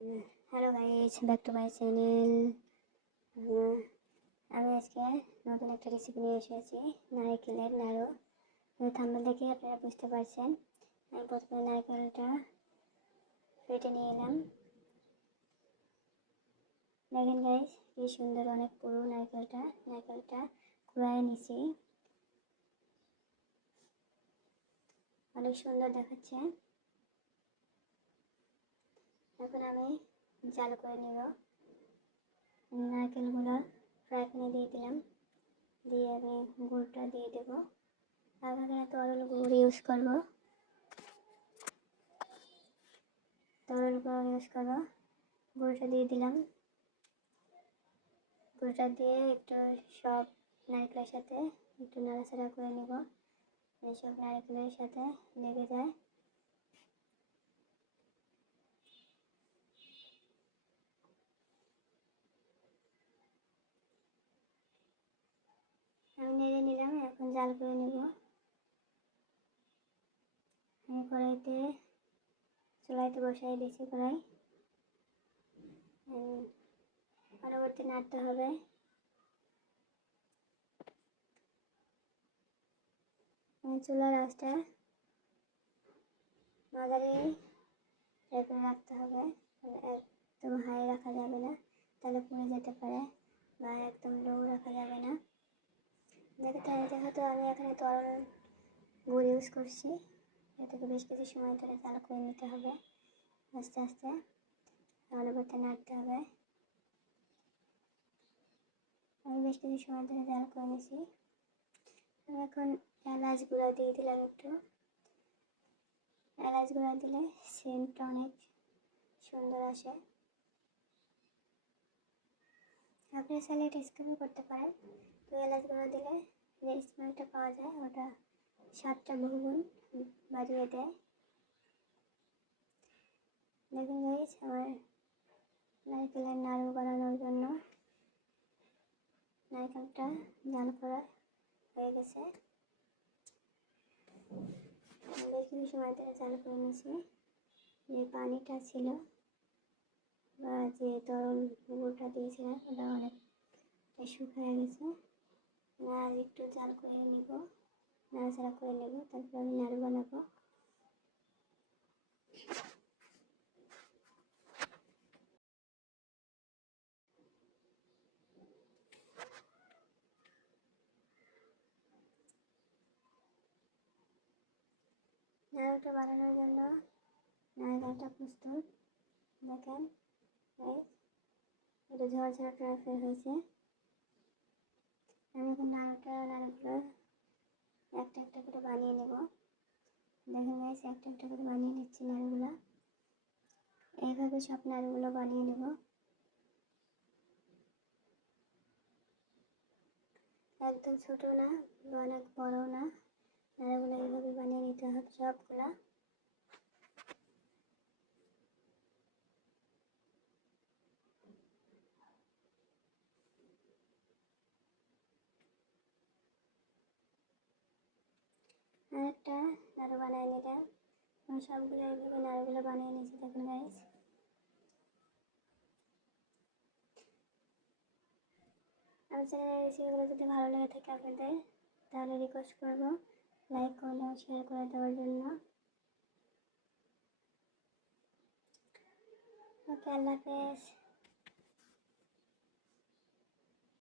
Hello guys, back to my channel. আমি আজকে নতুন একটা রেসিপি নিয়ে এসেছি, নারকেলের নাড়ু। থাম্বনেল দেখে আপনারা বুঝতে পারছেন। আমি প্রথমে নারকেলটা কেটে নিয়ে এলাম। দেখেন গাইস, কি সুন্দর, অনেক পুরো নারকেলটা কুড়ায় নিছি, অনেক সুন্দর দেখাচ্ছে। এখন আমি জাল করে নেব। নারকেলগুলো ফ্রাই প্যানে দিয়ে দিলাম, দিয়ে আমি গুড়টা দিয়ে দেবো। আমি এখানে তরল গুড় ইউজ করবো, গুড়টা দিয়ে দিলাম। গুড়টা দিয়ে একটু সব নারকেলের সাথে একটু নাড়াচাড়া করে নেব, সব নারকেলের সাথে লেগে যায়। আমি নেড়ে নিলাম, এখন জাল করে নেব। আমি চুলাইতে বসাই দিয়েছি কড়াই, পরবর্তী নাড়তে হবে। চুলার আঁচটা মাঝারি রেখে রাখতে হবে, একদম হাই রাখা যাবে না, তাহলে পুড়ে যেতে পারে, বা একদম লো রাখা যাবে না। যেহেতু আমি এখানে তরল গুড় ইউজ করছি, এটাকে বেশ কিছু সময় ধরে জাল করে নিতে হবে আস্তে আস্তে, পরবর্তী নাড়তে হবে। আমি বেশ কিছু সময় ধরে জাল করে নিয়েছি। আমি এখন এলাচ গুঁড়া দিয়ে দিলাম একটু। এলাচ গুঁড়া দিলে সেন্টটা অনেক সুন্দর আসে। আপনি চাইলে এটা স্কিপও করতে পারেন, তো এলাচ গুঁড়া দিলে যে স্মেলটা পাওয়া যায় ওটা স্বাদটা বহুগুণ বাড়িয়ে দেয়। দেখুন গাইস, আমার নারকেলের নাড়ু বানানোর জন্য নারকেলটা জাল করা হয়ে গেছে। বেশ কিছু সময় ধরে জাল করে নিয়েছি। যে পানিটা ছিল বা যে তরল গুঁড়োটা দিয়েছিলাম ওটা অনেকটা শুকিয়ে গেছে। আর একটু জাল করে নেব, নাড়াচাড়া করে নেব, তারপর আমি নাড়ু বানাবো। নাড়ুটা বানানোর জন্য নারকেলটা প্রস্তুত। দেখেন এটা ঝরঝরা টাইপের হয়েছে। আমি এখন নাড়ুগুলো একটা একটা করে বানিয়ে নেব। দেখেন গাইস, একটা একটা করে বানিয়ে নিচ্ছি নাড়ুগুলো। এইভাবে সব নাড়ুগুলো বানিয়ে নেব, একদম ছোট না বা অনেক বড় না। নাড়ুগুলো এইভাবে বানিয়ে নিতে হবে সবগুলা। আরেকটা নাড়ু বানিয়ে নিলাম। সবগুলো এইভাবে নাড়ুগুলো বানিয়ে নিয়েছি। দেখুন গাইস, আমার চ্যানেলের রেসিপিগুলো যদি ভালো লেগে থাকে আপনাদের, তাহলে রিকোয়েস্ট করবো লাইক করে ও শেয়ার করে দেওয়ার জন্য। ওকে, আল্লাহ হাফেজ।